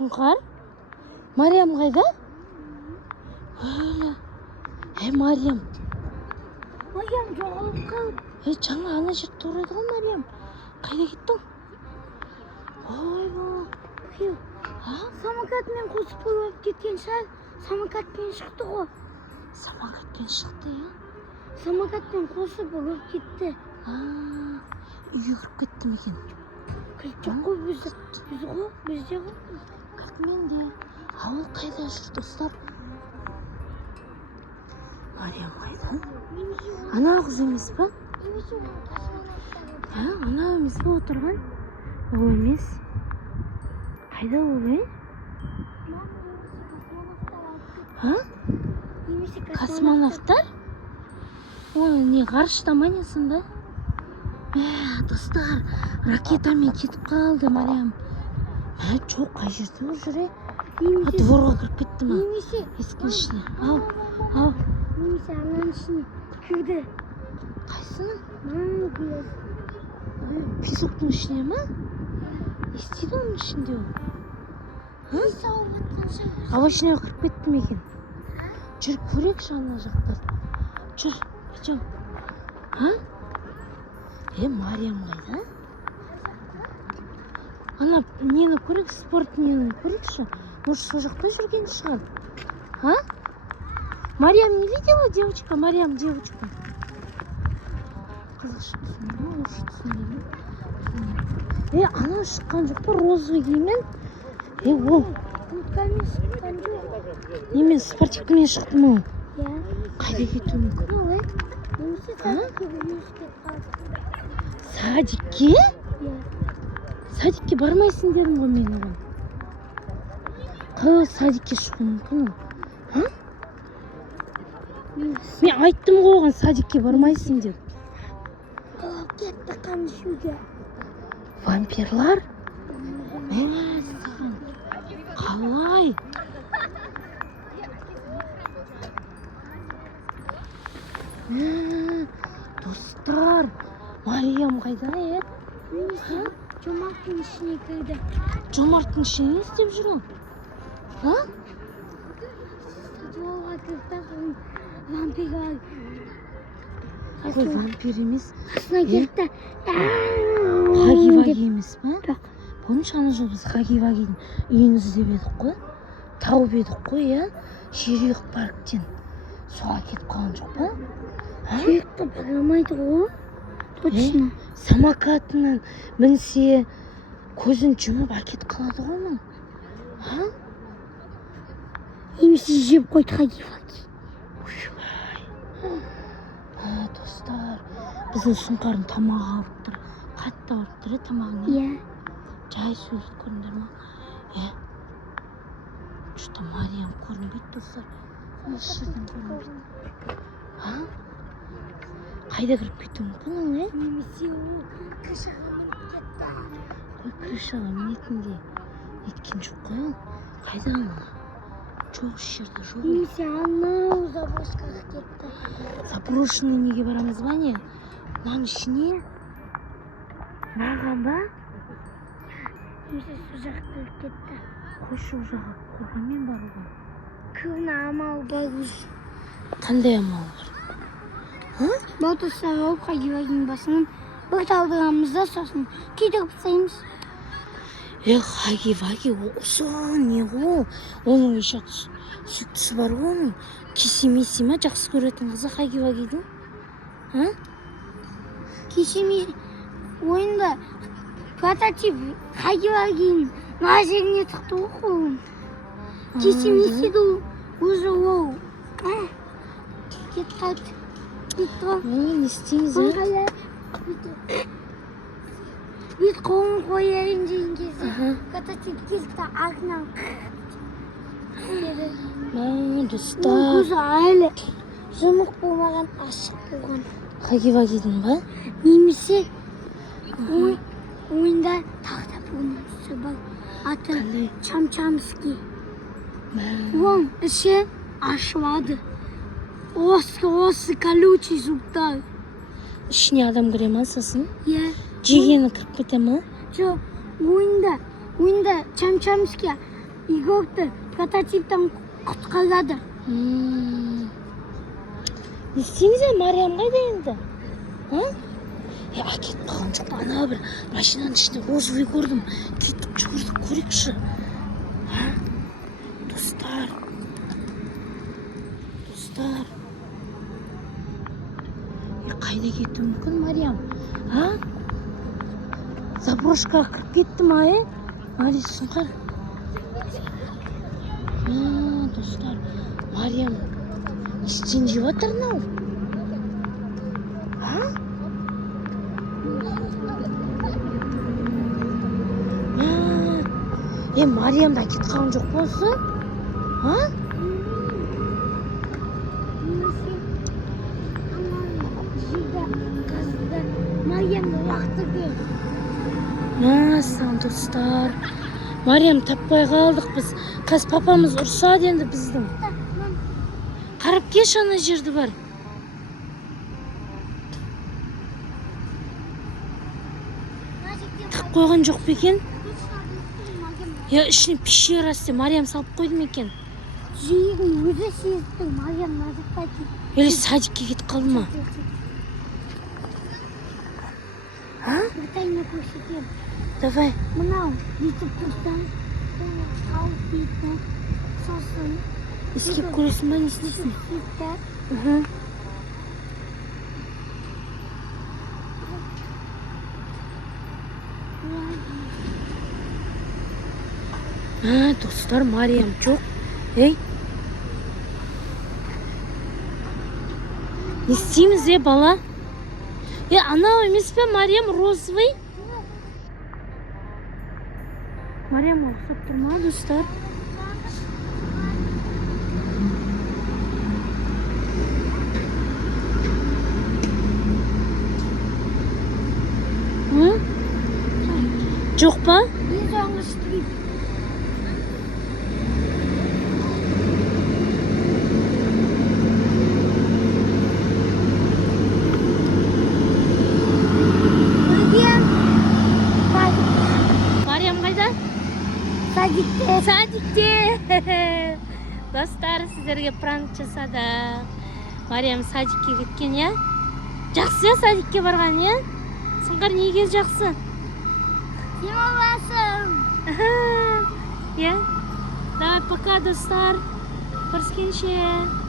Сұңқар? Мариям қайда? Мариям. Мариям жоғалып қалды. Жаңа ана жерде тұр еді ғой Мариям. Қайда кеттің? Ойбай. Самокатмен қосып қойып кеткен шығар. Самокатпен шықты ғой. Самокатпен шықты, я? Самокатпен қосып ұрып кетті. Үйге кіріп кетті ме екен? Кіріп жоқ қой бізде ғой. Мен де. Ол қайда жүр, достар? Мариям қайда? Ана қыз емес па? Ана емес па отырған? Ол емес. Қайда ол, Космонавтар? Ол не, ғарышта ма не сонда? Достар, ракетамен кетіп қалды Мариям. Жоқ, қай жерде ол жүре? Дворға кіріп кетті ма? Есіктің ішіне. Ау. Немесе ананың ішіне кірді. Қайсының? Пес. Песоктың ішіне ма? Не істейді оның ішінде ол? Ал ішіне кіріп кетті ме екен? Жүр, көрейікші ана жақтар. Жүр, идем. Мариям қайда? Ана нені көрейік, спорт нені көрейікші? Может, сол жақта жүрген шығар? Мариям не видела, девочка? Мариям, девочка. Қазақша түсінді ме? Орысша түсінді ме? Ана шыққан жоқ па? Розовый киіммен? Ол. Курткамен шыққан жоқ. Немен, спортивкамен шықты ма? Иә. Қайда кетуі мүмкін? Немесе садикке бірінші кетіп қалды. Садикке? Иә. Садикке бармайсың дедім ғой мен оған. Қалай садикке шығуы мүмкін ол? Мен айттым ғой оған садикке бармайсың деп. Қалап кетті қан ішуге. Вампирлар? Қалай? Достар, Мариям қайда, Жомарттың ішіне кірді. Жомарттың ішіне не істеп жүр ол? Сатуалға кірді, вампирға. Қой, вампир емес. Қасына кетті. Хаги-ваги емес па? Жоқ. Помнишь, ана жыл біз Хаги-вагидің үйін іздеп едік қой? Тауып едік қой, Жерұйық парктен. Соға кетіп қалған жоқ па? Жерұйыққа барамайды ғой. Точно. Самокатынан мінсе, көзін жұмып әкетіп қалады ғой оның. Немесе жеп қойды Хаги-ваги. Достар, біздің Сұңқардың тамағы ауырып тұр. Қатты ауырып тұр, тамағына. Иә. Жай сөйлейді көріңдер ма? Что Мариям көрінбейді, достар. Осы жерден көрінбейді. Қайда кіріп кетуі мүмкін ол, Немесе ол крышаға мініп кетті. Қой, крышаға мінетінде неткен жоқ қой ол. Қайда ол? Жоқ, жерде жоқ. Немесе анау заброшкаға кетті. Заброшенный неге барамыз ба, не? Мынаның ішіне? Маған ба? Немесе сол жаққа кіріп кетті. Қойшы ол жаққа қорғанмен баруға. Кіріне амал бар өзі. Қандай амал бар? Мотостан алып Хаги-вагидің басынан бір талдырамыз да, сосын күйдіріп тастаймыз. Хаги-ваги ұзын не ғой? Оның еще сүйіктісі бар ғой оның. Киси-миси ма жақсы көретін қызы Хаги-вагидің? Киси-миси ойында прототип Хаги-вагидің мына жеріне тықты ғой қолын. Киси-мисиді өзі ол. Кетіп қалды. Не істейміз, Бүйт қолын қояйын деген кезде прототип келді артынан достар. Көзі әлі жұмық болмаған, ашық болған. Хаги-вагидің ба? Немесе ойында тағы да болмасы бар. Аты Чамчамский. Оның іші ашылады. Осы колючий зубтар. Ішіне адам кіре ма сосын? Иә. Жегені кіріп кете ма? Жоқ, ойында Чамчамский Игорьді прототиптен құтқарады. Не істейміз Мариям қайда енді? Әкетіп қалған жоқ па? Ана бір машинаның ішінде розовый көрдім. Кеттік жүгірдік көрейікші. Достар. Қайда кетті мүмкін Мариям? Заброшкаға кіріп кетті ма? Мали сұңқар. Достар, Мариям істен жеп жатыр мынау. Мариям да кетіп қалған жоқ па осы? Саған достар. Мариям таппай қалдық біз. Қаз папамыз ұрсады енді біздің. Қарап кеш ана жерді бар. Тап қойған жоқ па екен? Ішіне пещера істе Мариям салып қойды ма екен? Жиырын өзі сезді, Мариям назыққа кетті. Или садикке кетіп қалды ма? Біртайына көрсетем. Давай. Мынау бүйтіп тұрсаң, тауып бүйтіп, сосын Ескеп көресің ба, не істейсің? Достар, Мариям жоқ. Не істейміз бала? Анау емес пе Мариям розовый? Мариям ұқсап тұр ма, достар? Жоқ па? Біз оңыстырып. Мариям қайда? Садикте. Достар, сіздерге пранк жасадық. Мариям садикке кеткен, Жақсы садикке барған, Сұңқар неге жақсы? Сен оласың. Давай, пока, достар. Көріскенше.